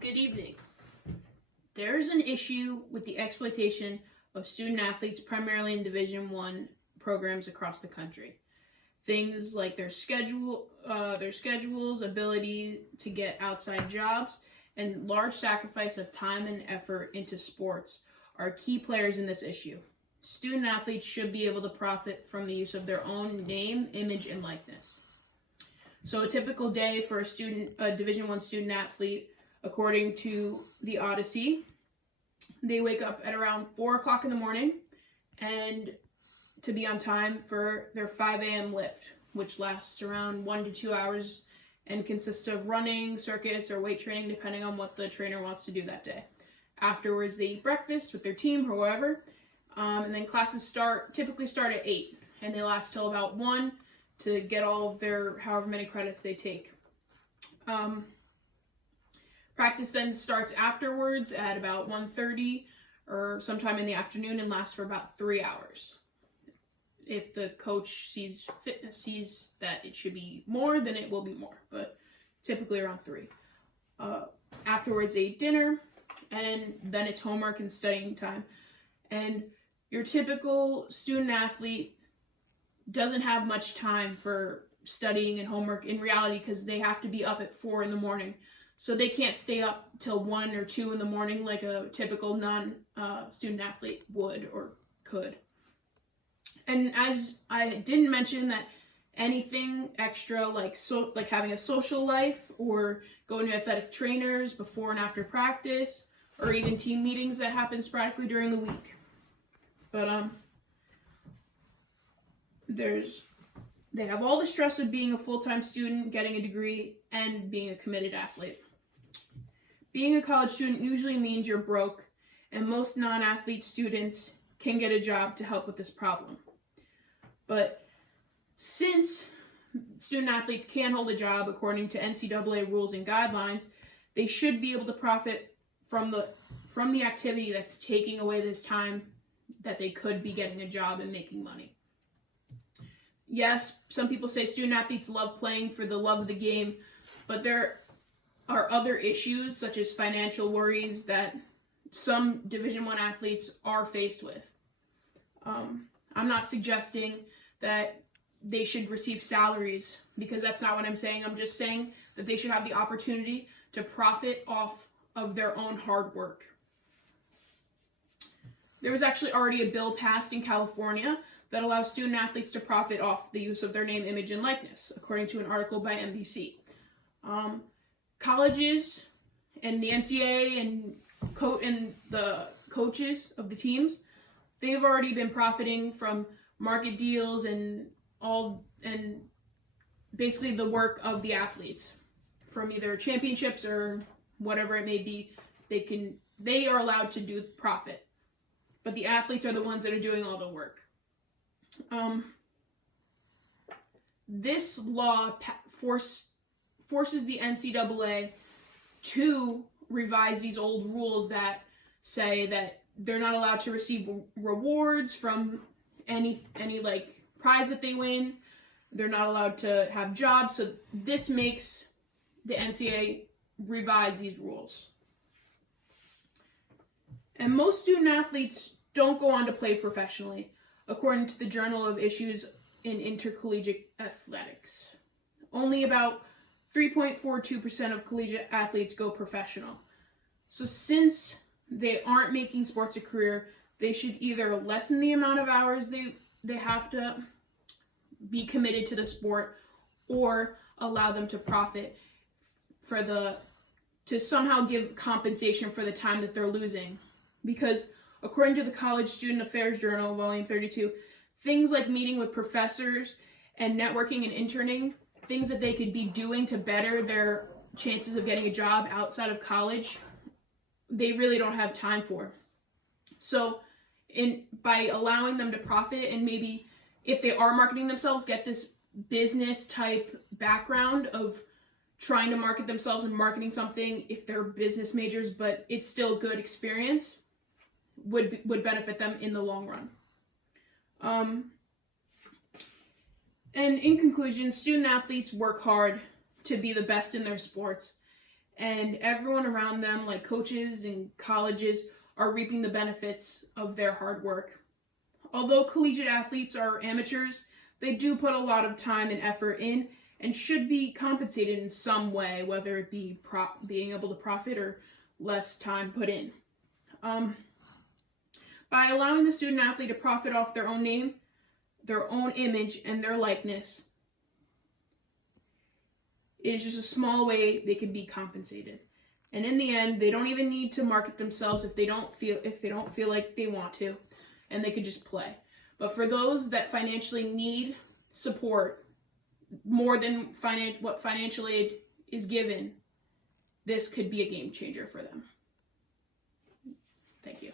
Good evening. There is an issue with the exploitation of student athletes primarily in Division I programs across the country. Things like their schedules, ability to get outside jobs, and large sacrifice of time and effort into sports are key players in this issue. Student athletes should be able to profit from the use of their own name, image, and likeness. So a typical day for a Division I student athlete, according to the Odyssey, they wake up at around 4 o'clock in the morning and to be on time for their 5 a.m. lift, which lasts around 1 to 2 hours and consists of running, circuits, or weight training, depending on what the trainer wants to do that day. Afterwards, they eat breakfast with their team or whoever, and then classes typically start at 8, and they last till about 1 to get all of their however many credits they take. Practice then starts afterwards at about 1:30 or sometime in the afternoon and lasts for about 3 hours. If the coach sees that it should be more, then it will be more, but typically around 3. Afterwards, they eat dinner, and then it's homework and studying time. And your typical student athlete doesn't have much time for studying and homework in reality because they have to be up at 4 in the morning. So they can't stay up till 1 or 2 in the morning like a typical non-student athlete would or could. And as I didn't mention that anything extra like having a social life or going to athletic trainers before and after practice or even team meetings that happen sporadically during the week. But they have all the stress of being a full-time student, getting a degree, and being a committed athlete. Being a college student usually means you're broke, and most non-athlete students can get a job to help with this problem. But since student athletes can hold a job according to NCAA rules and guidelines, they should be able to profit from the activity that's taking away this time that they could be getting a job and making money. Yes, some people say student athletes love playing for the love of the game, but there are other issues such as financial worries that some Division I athletes are faced with. I'm not suggesting that they should receive salaries because that's not what I'm saying. I'm just saying that they should have the opportunity to profit off of their own hard work. There was actually already a bill passed in California that allows student athletes to profit off the use of their name, image, and likeness, according to an article by NBC. Colleges and the NCAA and the coaches of the teams, they've already been profiting from market deals and basically the work of the athletes from either championships or whatever it may be. They are allowed to do profit, but the athletes are the ones that are doing all the work. This law forces the NCAA to revise these old rules that say that they're not allowed to receive rewards from any like prize that they win. They're not allowed to have jobs. So this makes the NCAA revise these rules. And most student athletes don't go on to play professionally, according to the Journal of Issues in Intercollegiate Athletics. Only about 3.42% of collegiate athletes go professional. So since they aren't making sports a career, they should either lessen the amount of hours they have to be committed to the sport or allow them to profit to somehow give compensation for the time that they're losing. Because according to the College Student Affairs Journal, Volume 32, things like meeting with professors and networking and interning, things that they could be doing to better their chances of getting a job outside of college, they really don't have time for. So by allowing them to profit and maybe if they are marketing themselves, get this business type background of trying to market themselves and marketing something if they're business majors, but it's still good experience, would benefit them in the long run. And in conclusion, student athletes work hard to be the best in their sports, and everyone around them, like coaches and colleges, are reaping the benefits of their hard work. Although collegiate athletes are amateurs, they do put a lot of time and effort in and should be compensated in some way, whether it be being able to profit or less time put in. By allowing the student athlete to profit off their own name, their own image, and their likeness, it is just a small way they can be compensated. And in the end, they don't even need to market themselves if they don't feel like they want to, and they could just play. But for those that financially need support more than what financial aid is given, this could be a game changer for them. Thank you.